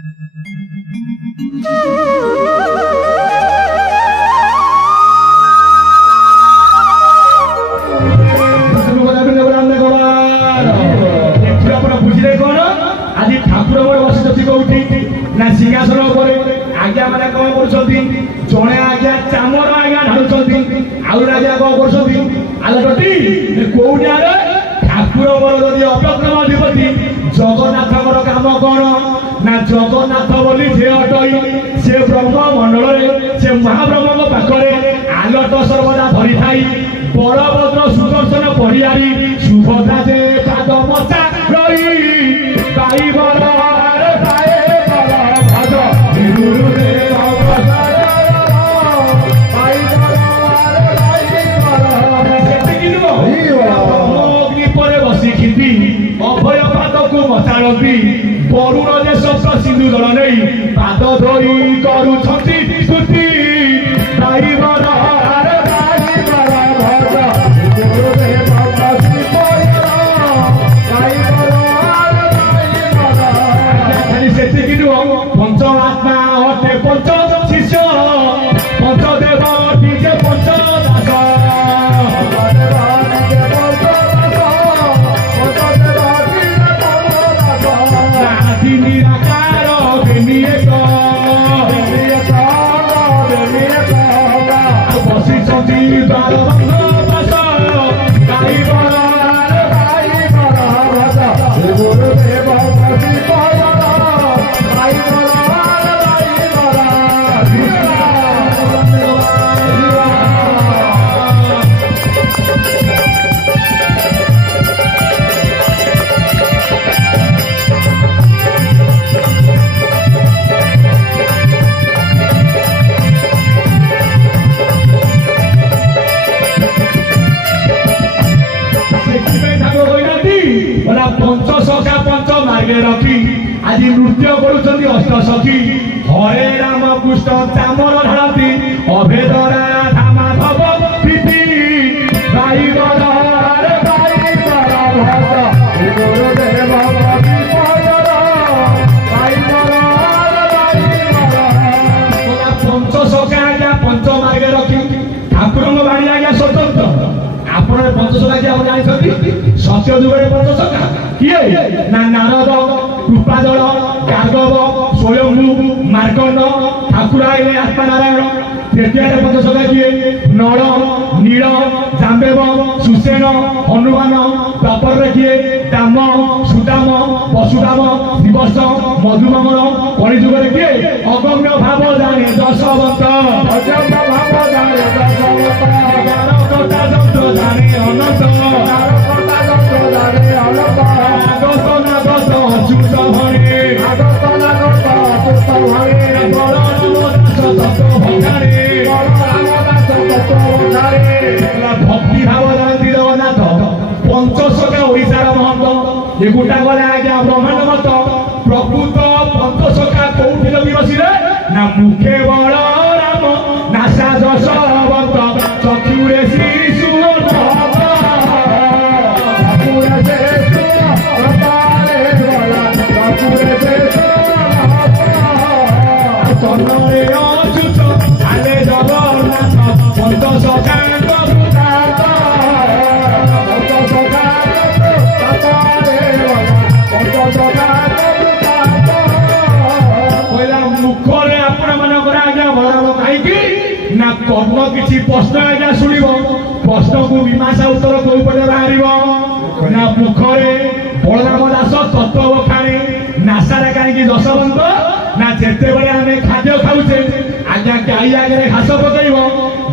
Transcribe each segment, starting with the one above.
बुझे कौन आज ठाकुर बड़े बसी कौटी ना सिंहासन आज्ञा मैंने कौन कर जड़े आज्ञा चामर आज्ञा ढालुंट आउ आज्ञा कौन कर आलोटी कौटी ठाकुर बड़ जदि अव्यक्रम अधिपति जगन्नाथ काम कौन ना जगन्नाथ बोली जे अटई से ब्रह्म मंडल से महाब्रह्म पाखरे आलट सर्वदा धरी थाई बलभद्र सुदर्शन परियारी सुभद्रा जे पाद मचा रही पाई अभय पाद को मचाड़ी बरुण जे शब्द सिंधु जल नहीं पाद धोई करुछंती स्तुति पंच आत्मा अटे पंच शिष्य पंचदेव डीजे पंच पंचसखा पंच मार्गे रखी आज नृत्य करुँच अष्ट सखी हरे राम कृष्ण चामर ढालती अभेदरा धामा भव प्रीति पंचसखा आज्ञा पंच मार्गे रखी ठाकुर बाड़ी आज्ञा स्वतंत्र आपण पंचसखा किए आप जानते सत्य जुगे पंचसखा किए ना नारद कृपाजल गार्गव स्वयंभू मार्कंड ठाकुर आइले आत्मानारायण तृतीय पंचसखा किए नल नील जाम्बेव सुसेन हनुमान द्वापर किए दाम सुदाम परशुराम दिवस मधुमंगल कलिजुगे किए अगम्य भाव जाने दशवंत अगम्य भाव जाने दशवंत जाने अनंत आगत नागत अच्युत भणे आगत नागत अच्युत भणे भक्ति भाव जानती जगन्नाथ पंचसखा ओडिशार महंत ये गोटा गले आज्ञा ब्रह्मांड मत प्रकृत पंचसखा कौटी लगी बसिले ना मुखे बड़ राम नासा जशवंत चक्षुरे शिशु मुखरे आपण मानकर आज्ञा भरण कहीं ना कर्म किसी प्रश्न आज्ञा शुणव प्रश्न को मीमांसा उत्तर कौ पटे बाहर ना मुखरे बलराम दास तत्व खाणे नासारे कहीं दशवंत ना जिते बड़े आम खाद्य खाऊे आज्ञा गाई आगे घास पकड़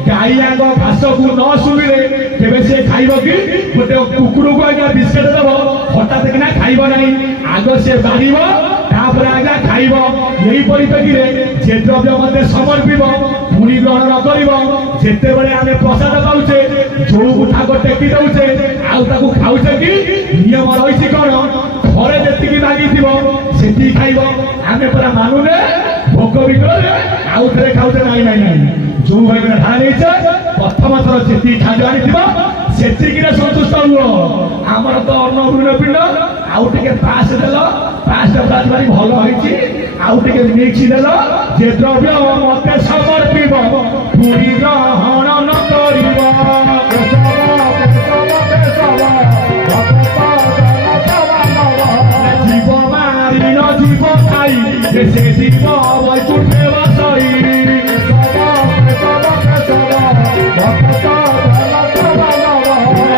गाई आग घास को न शुणिले केवे से खाइब कि गोटे कुकुर को आज्ञा बिस्केट देव हठात किना खाइब नहीं आग से बाहर आज्ञा खाइब यही परिप्रेक्षी जे द्रव्य मत समर्पिब पुणी ग्रहण न कर जिते बड़े आम प्रसाद पाचे जो ठाक टेकी दौचे आउ खाऊे कि नियम रही कौन घरे जी मागी से खाइब आम पूरा मानुने भोग भी करे आउ थे खाऊे नाई नाई नाई जो भाई ढाल प्रथम थर जी खाद्य आनी से सन्तुष्ट हुआ आमर तो अन्न पिंड आउ टे पास देल पास भारी भल होती आउ टिके मिक्स देल जे द्रव्य मते समर्पिब पूरी ग्रहण न करिब जीव मारी न जीव खाई से जीव वैकुंठे बसई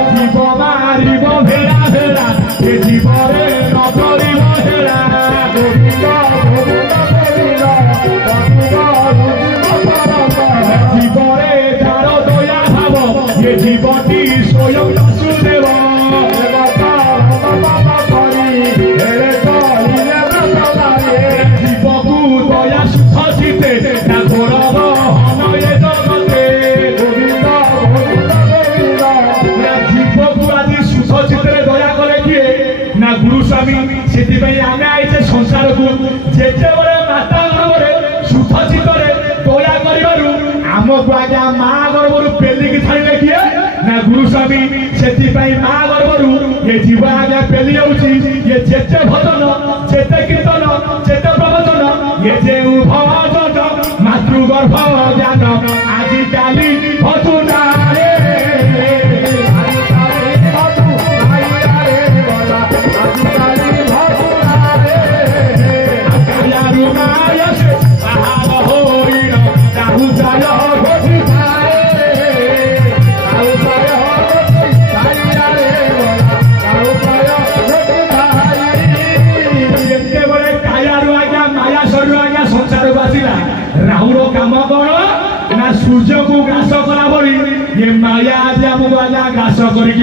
जीव मारिब भेड़ा भेड़ा ए जीवरे न करिब हेरा जीवरे तार दया भाव ये जीवटी स्वयं वासुदेव जीवकू दया सुख सीते ना गौरव हन ये जगते जीवकू आज सुख चित्रे दया करे किए ना गुरु स्वामी से आम आईचे संसार को जेते माता गर्भ सुख चित्रे दया कर आमको आज्ञा माँ गर्भ पेलिकी छाड़े किए ना गुरु स्वामी से माँ गर्भ ये जीव आज्ञा पेली जाऊँगी ये जेते भजन जेते कीर्तन जेते प्रवचन ये जे भजन मातृगर्भ ज्ञान आजिकाली भजुना राहुल काम कौन ना सूर्य को ग्रास कला बड़ी ये माया आज आमको आज्ञा ग्रास करी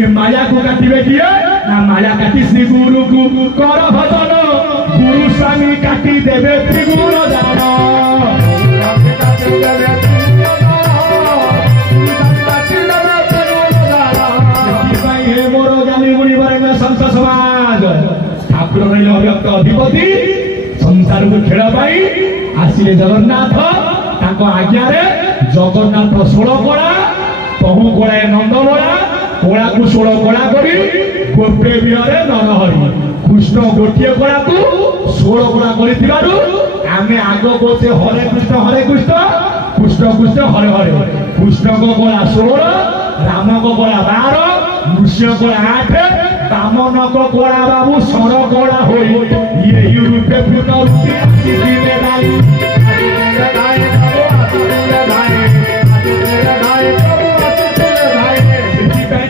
ये माया को काटे किए ना माया काटी श्री गुरु को कर भजन गुरु स्वामी काटी देवे त्रिगुण जान मोर ज्ञानी गुणी बरेण्य संत समाज ठाकुर रही अव्यक्त अधिपति संसार को खेल पाई आसिले जगन्नाथ आज्ञा जगन्नाथ 16 कड़ा तहु कड़ाए नंदमोड़ा कड़ा को 16 कड़ा करी गोटे बिहरे नरहरि कृष्ण गोटे कड़ा को 16 कड़ा कर आम आग कहे हरे कृष्ण कृष्ण कृष्ण हरे हरे कृष्ण को कड़ा 16 राम को कड़ा 12 नृष्य कड़ा 8 बामन को कड़ा बाबू सर कड़ा हो ये यूरोपे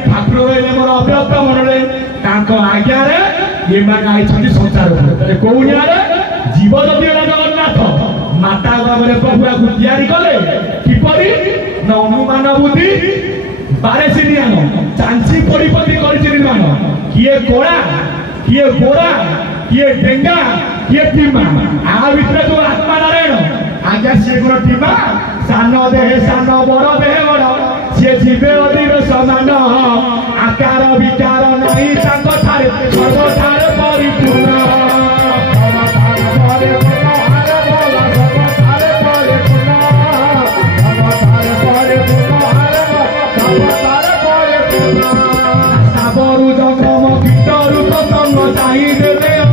ठाकुर रही मोर अव्यक्त मन आज्ञा ये संसार कौ जीव जदि जगन्नाथ माता भाव प्रभु तैयारी कले किपरि न अनुमान बुद्धि बारे नियम चांची परिपति निर्माण किए कोड़ा किए गोरा किए डेंगा किए टीमा आ भितर जो आत्मा नारायण आज्ञा सी गोटे टीमा सान देहे सान बड़ देहे बड़ सी जीवे अधिक समान आकार विकार नहीं सर्वठारे परिपूर्ण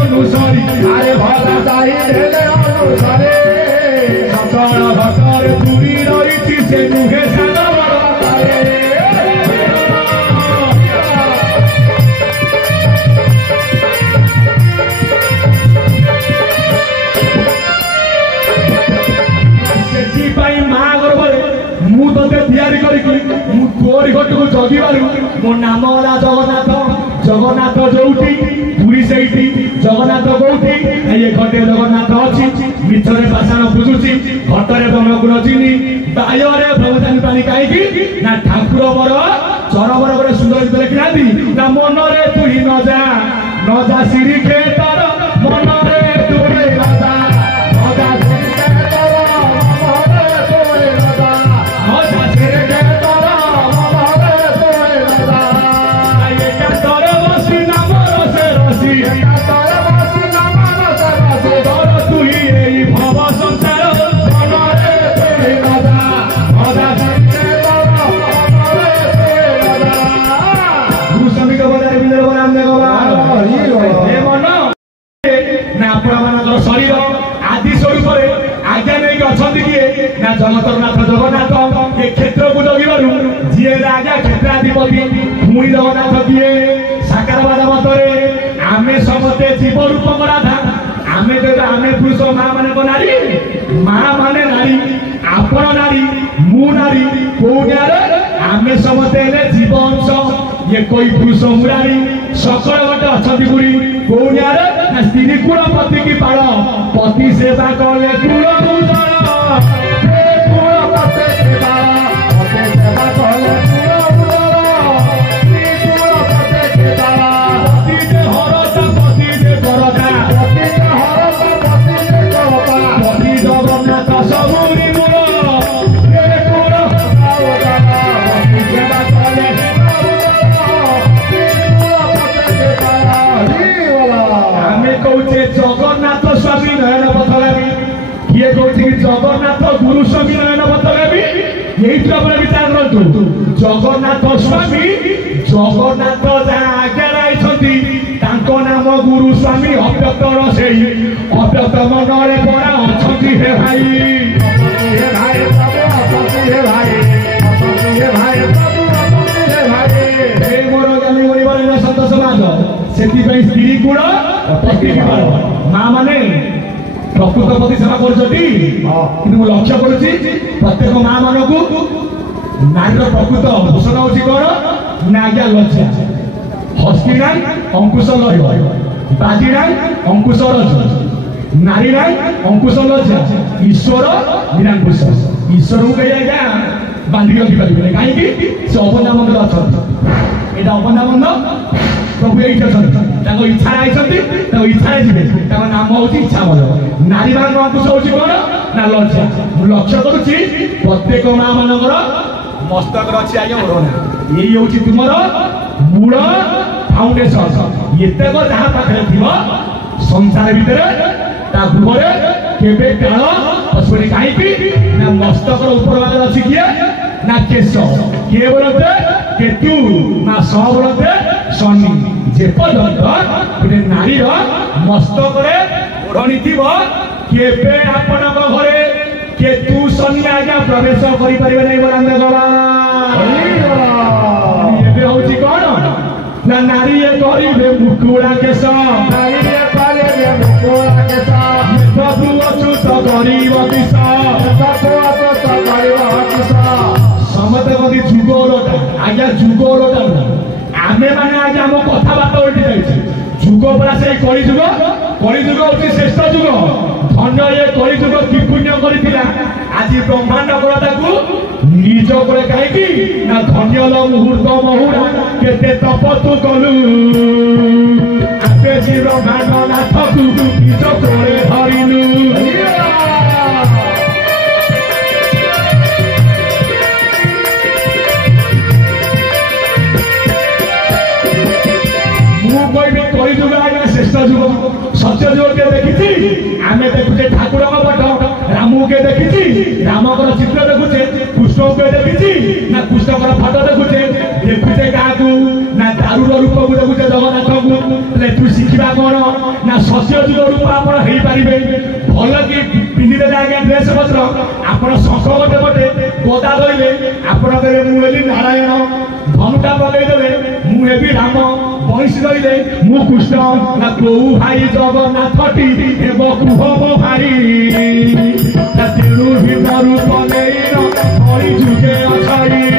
अनुसारी अरे भला चाहिए अनुसारे सकल भटर दूरी रही से मुहे माँ गर्भ मु तैयारी तोरी घट को जगिबारू मो नाम होला जगन्नाथ जगन्नाथ जोठी पुरी से जगन्नाथ कौटी ये घटे जगन्नाथ अच्छी मिथरे पाषाण बुझुची घटरे ब्रह्मकुल चिनी बाह्य ब्रह्मचारी पानी कहीं ना ठाकुर बर चरबर गोटे सुंदर गीत लिखी ना मन रे तु ही न जा सिरी खेतर मन रे तु न जा ना जगतर नाथ जगन्नाथ ए क्षेत्र को जगिबारु जिए राजा क्षेत्राधिपति पुणी जगन्नाथ किए साकारवाद मतरे आमे समते जीव रूप राधा आमे देव आमे पुरुष माँ माने नारी माँ माने नारी आपण नारी मु नारी कोड्यारे आमे समते जीव अंश ये कोई पुरुष मुरारी सकल गोटे अच्छी गुरी कोड्यारे ना स्त्री कुल पति की पाल पति सेवा कले कुल जगन्नाथ स्वामी नयन पथगामी किए कौन जगन्नाथ गुरु स्वामी नयन पथगामी यही विचार करूँ जगन्नाथ स्वामी जगन्नाथ आगे नाम गुरु स्वामी अव्यक्त रसई अव्यक्त मन पड़ा अच्छा हे भाई मोर ज्ञानी गरीब सत समाज से स्त्री गुण माँ माने प्रकृत पति सेवा कर लक्ष्य करुच्ची प्रत्येक माँ मान को नारी प्रकृत भूषण हूँ कौन ना आज्ञा लज्जा हस्ती ना अंकुश बाजी ना अंकुश रज नारी ना अंकुश लज्जा ईश्वर निरांकुश ईश्वर को कही आज्ञा बांधिक रखिपारे कहीं से अबंधा बंध अच्छा यहाँ अबंधा बंध प्रभु ये इच्छा आई इच्छा जी नाम हूँ इच्छा बल नारी मान अंकुश हूँ कौन ना लज्जा मुझे लक्ष्य करुच्ची प्रत्येक माँ मानकर मस्तक अच्छी आज्ञा ओढ़ना यही हूँ तुम मूल फाउंडेशन एतक जहाँ पाखे थी संसार भितर गृह केवे काल पशुपति कहीं ना मस्तक ऊपर भाग अच्छी किए ना केश किए बोलते केतु ना स बोलते शनि जेपर्यंत गोटे नारी मस्तक ओढ़नी थी केवे आपण घरे केतु शनि आज्ञा प्रवेश करें हूँ कौन ना नारी करे मुकुड़ा केश प्रभु अच्युत गरीब समस्त कभी जुग ओलटा आज्ञा जुग ओलटा आमे माने आज आम कथबार्ता उल्टी जाइए जुग पड़ा से कलिजुग कलिजुग हूँ श्रेष्ठ जुग धन्य ये कलिजुग कि पुण्य कर आज ब्रह्मांड करता निज पर कहीं ना धन्य मुहूर्त मुहूर्त केते तप तू कलु आपे जी ब्रह्मांड नाथ तू निज कोरे धरिलु कलिजुग आज्ञा श्रेष्ठ जुग सत्य जुग के देखी आम देखुचे ठाकुर पट रामू के देखी रामकर चित्र देखुचे कृष्ण के देखी ना कृष्णकर फटो देखुचे देखुचे क्या ना दारूर रूप को देखुचे जगन्नाथ को तू शिखा कौन ना सत्य जुग रूप आप भल कि पिंधि दे आज्ञा ड्रेस पत्र आप शंख गटे गटे गदा धरले आप मुझे नारायण धनुटा पकईदे मुझे राम बंशी रही मु कृष्ण ना कौ भाई जगन्नाथ टी कुह मो भाई तेणु भीतर पलई जुगे अच्छी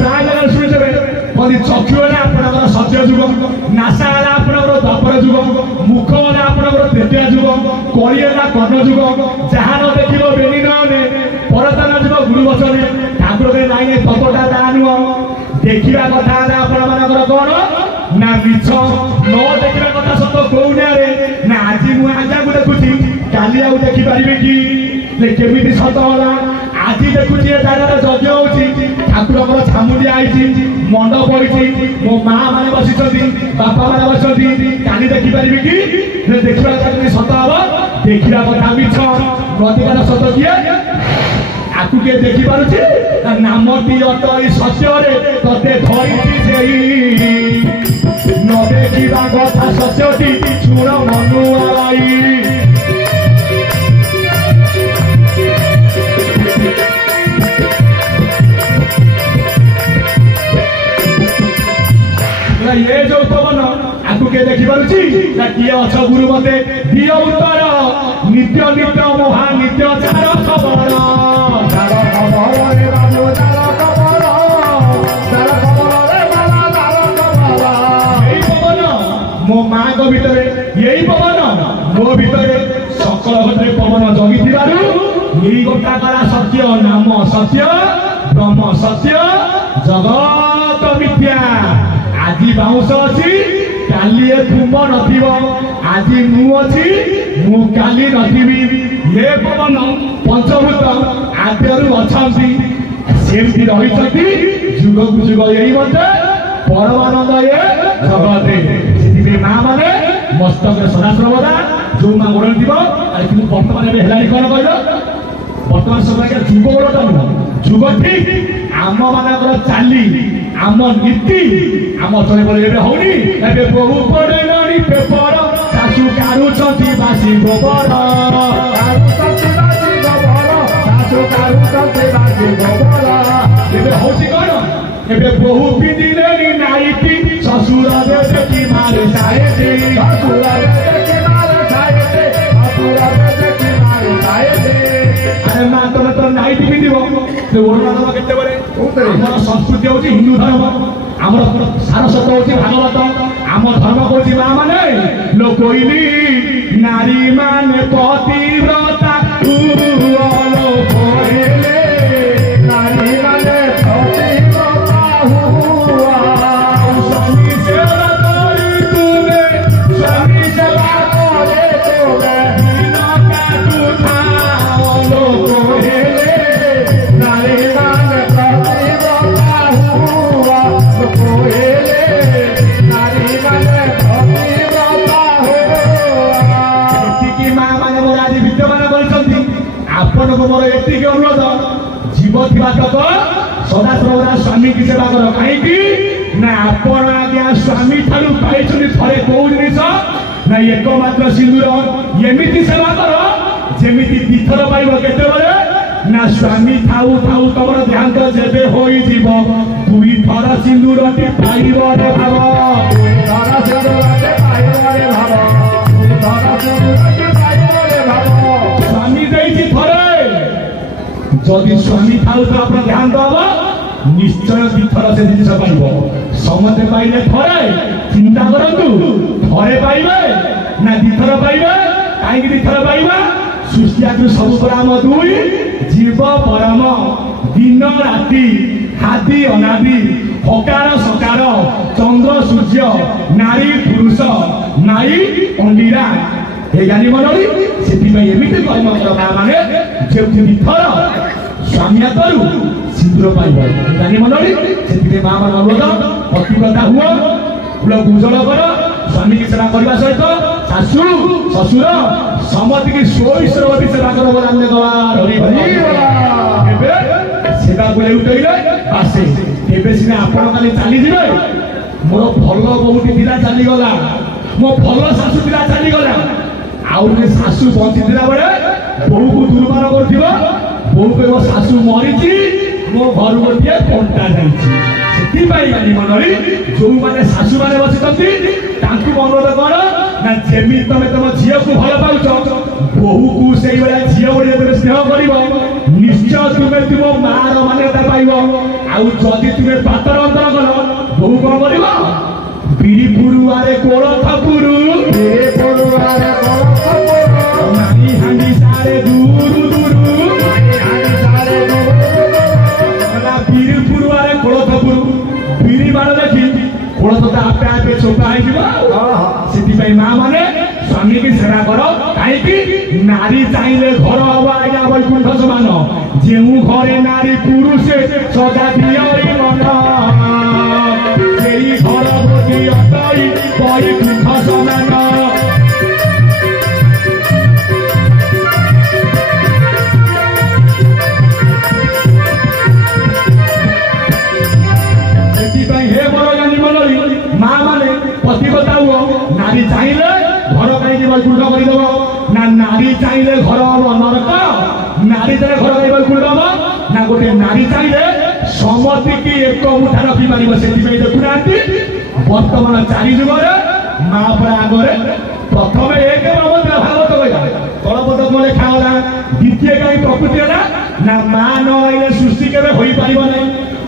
प्राय जगह शुणुचे कभी चक्षु आप सत्य जुग नासा आप द्वापर जुग मुख आप तृतीय जुग कली कर्ण जुग जहाँ न देख बेनी नयने परतन जुग गुरु वचने ठाकुर नाई तपटा ता नुह देखा कथा आपण कौन ना मिछ न देखा कथा सत कौन ना आज मुझे आज्ञा को देखुची काली आउ देखिपारे कि केमी सत है आज देखुची जगह यज्ञ हो ठाकुर छामुंडिया आई मंड पड़ी मो माँ मैंने बस बापा मैंने बस काली देखिपारे कि देखा सत हम देखा कथा मिछ प्रतिकार सत किए आपको किए देखिपारे नामटी अटई सत्य ते धरी ରହସ୍ୟଟି ଶୁଣ ମନୁଆ ଭାଇ। ये जो पवन आपको किए देखिपी ना किए अछ गुरु मते दियो उत्तर नित्य नित्य महानित्य चार खबर यही पवन मो माँ को भितर यही पवन मो भितर सकल भद्रे पवन जगी गोटाकारा सत्य नाम सत्य ब्रह्म सत्य जगत मिथ्या। आज बाउंस अच्छी काली तुम नथिब आज मु अच्छी मु काली नथिबी ये पवन पंचभूत आद्यरू अछंती सेमती रहिछंती जुगकु जुग यही मते परमानंद ये जगते सेति मां माने मस्तक सदा सर्वदा जो मां गोरन दिबो आ कि वर्तमान बे हेलानी कोन कहलो वर्तमान समय के जुग गोरटा नु जुग ठीक आम मानकर चाली आम नीति आम चले बोले एबे होनी एबे बहु पड़े नानी पेपर सासु कारू छथि बासी गोबर सासु कारू छथि बासी गोबर एबे होची कोन एबे बहु पिदिले नी नाइटी ससुर दे देखि मारे साएते ससुर दे देखि मारे साएते ससुर दे देखि मारे साएते अरे मां तने तो नाइटी पिदिबो से ओरना दबा केते बरे हमर संस्कृति होची हिंदू धर्म हमर सारस्वत होची भागवत आम धर्म होची मां माने लोकइली नारी माने पतिव्रता उलो कोइले नारी माने पतिव्रता हुआ स्वामी सेवा करी तुमे स्वामी सेवा करे तोरे बिना का तुठा उलो कोइले नारी माने पतिव्रता हुआ कोइले नारी माने पतिव्रता हुआ। एतिकी मां माने मोर आज विद्यमान करछंती आपण को मोर एतिकी अनुरोध जीव थिबा तक सदा सर्वदा स्वामी की सेवा कर कहीं ना आपण आज्ञा स्वामी ठारू पाइछनी थरे को जिनिस ना एकमात्र सिंदूर एमिति सेवा कर जेमिति तीर्थर पाइब केते बळे ना स्वामी थाऊ थाऊ तमर ध्यान जेबे होई जीव दुई थर सिंदूरटी पाइब रे भाव दुई थर सिंदूरटी पाइब रे भाव दुई थर सिंदूरटी पाइब रे भाव स्वामी देइछि थरे जदि स्वामी थाऊ तो अपन ध्यान दबो निश्चय तीर्थर से जिनिस पाइब समते पाइले थरे चिंता करंतु थरे पाइबे ना तीर्थर पाइबे काई तीर्थर पाइबा सृष्टियाकु सब राम दुई जीव परम दिन राति हादि अनादि हकार सकार चंद्र सूर्य नारी पुरुष नाई अंडीरा हे जानी मनोरी सेति में एमिति कर्म करबा माने जेति थर स्वामी करू सिंदूर पाइब जानी मनोरी सेति में मां मन अनुरोध पतिव्रता हुआ फूल गुजल कर स्वामी की सेवा करबा सहित सासु ससुर समति की सोईश्वरवती सेवा कर बोलाने गवार हरि हरि एबे सेवा बोले उठैले आसे एबे सिने आपण काली चाली जिवे मोर भल बहुटी दिला चाली गला मो भल सासु दिला चाली गला आउ ने सासु बंची दिला बळे बहु को दुर्मार करथिबो बहु को सासु मरिची मो घर गोटिए कंटा जाईची सेति पाई गानी मनरी जो माने सासु माने बसितंती तांकु अनुरोध कर ना जेमि तमे तम झियो को भल पाउछ बहु को सेई बेला झियो बळे तमे स्नेह करिवो निश्चय तुमे तुम मार मान्यता पाइबो आउ जदि तुमे पातर अंतर करो बहु को करिवो बिरी पुरुआरे कोळथ पुरु ए पुरुआरे कोळथ पुरु नानी हांडी सारे दूरु दूरु नानी हांडी सारे दूरु ना बिरी पुरुआरे कोळथ पुरु बिरी बाण देखि कोळथ ता आपे आपे छोटा आइ दिबो सेति पई मां माने स्वामी की सेवा करो काई नारी चाहिले घर हवा आज्ञा वैकुंठ समान जेउ घरे नारी पुरुष सदा दियई मन सेई घर गोटी अटई वैकुंठ समान सेति पई हे मोर जानी मनरी मां माने पतिव्रता हुओ नारी चाहि नारी चाहिए समति की एक मुठा रखी पार से देखुना बर्तमान चारि जुगर माँ पर आगे प्रथम एक भागवत कहला तलपद को लेखाला द्वितीय कहीं प्रकृति ना माँ न आइले सृष्टि केवे होई परिबो नै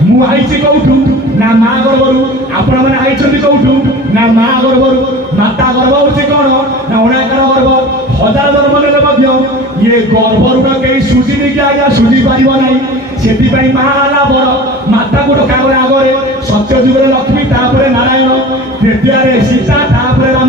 मु आइछि कौठू ना माँ गर्भरू आपण माने आइछन्ति कौठू ना माँ गर्भरू माता गर्भ होछि कोन ना अनाकार गर्भ हजार जन्म नेले मध्य ये गर्भरू कहीं सुजिनी कि आज्ञा सुजी परिबो नै सेति पई माँ आला बड़ माता को डकागले आगरे सत्य जुगरे लक्ष्मी तापरे नारायण तृतीय रे सीता तापरे राम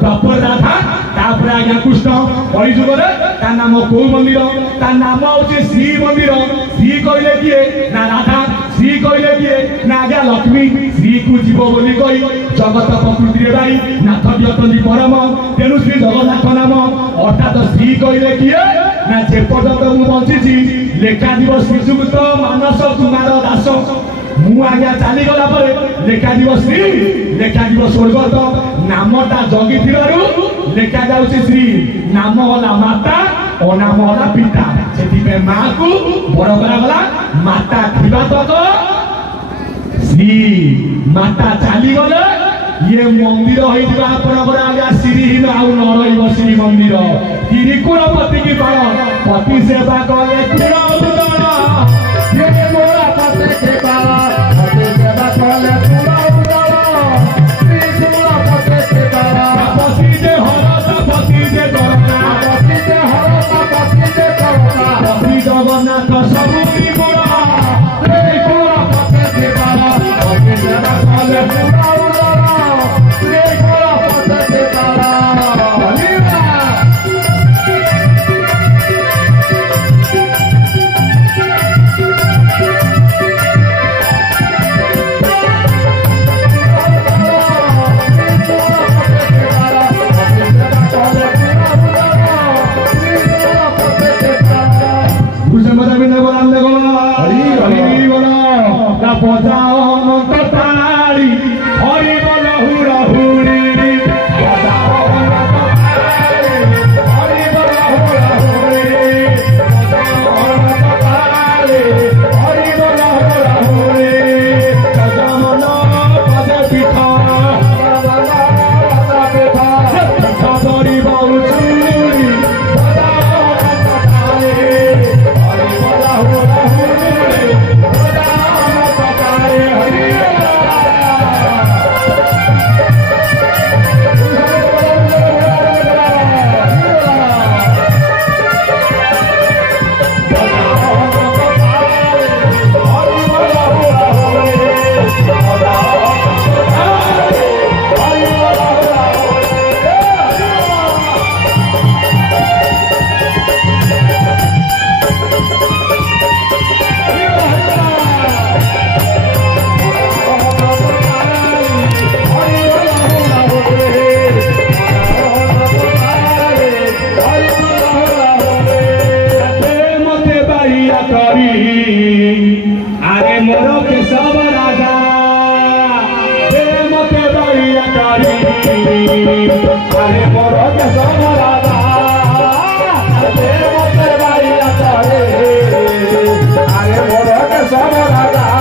द्वापर राधा तापरे आज्ञा कृष्ण कलि जुगरे ता नाम को मंदिर ता नाम होछि श्री मंदिर श्री कहले किए ना राधा श्री कहले किए ना आज्ञा लक्ष्मी श्री को जीव बोली कहि जगत प्रकृति रे भाई नाथ व्यतंती परम तेनु श्री जगन्नाथ नाम अर्थात श्री कहले किए ना जे पर्यंत मु बंचिछि लेखा जीव श्रीजुक्त मानस कुमार दास मु आज्ञा चली गला पर लेखा जीव श्री लेखा जीव स्वर्गत नामटा जगी थिबारु लेखा जाउछि श्री नाम होला माता और नाम होला पिता सेति पे मां को बड़ करा गला माता थिबा तक श्री माता चली गले ये मंदिर होइबा आपनकर आज्ञा श्रीहीन आउ न रहिबो श्री मंदिर तिरिकुलपति की बाळ पति सेवा कले कुलउदरा ये मोरा पति के बाळ पति सेवा कले कुलउदरा तिरिकुलपति के बाळ पति जे हरत पति जे करता पति जे हरत पति जे करता पति जगन्नाथ सबुरी मोरा तिरिकुलपति के बाळ पति सेवा कले कुलउदरा तिरिकुलपति के बाळ बजाओ अनंत ताली हरि बोल हुरा हुरी बजाओ अनंत ताली हरि बोल हुरा हुरी बजाओ अनंत ताली हरि बोल हुरा हुरी गजानन पदे पीठा पीठा धरी बाउ चूरी बजाओ अनंत ताली हरि बोल हुरा हुरी आगे मोर के सब राजा मते बाइया करी अरे मोर के सब राजा मते बाइया करे अरे मोर के सब राजा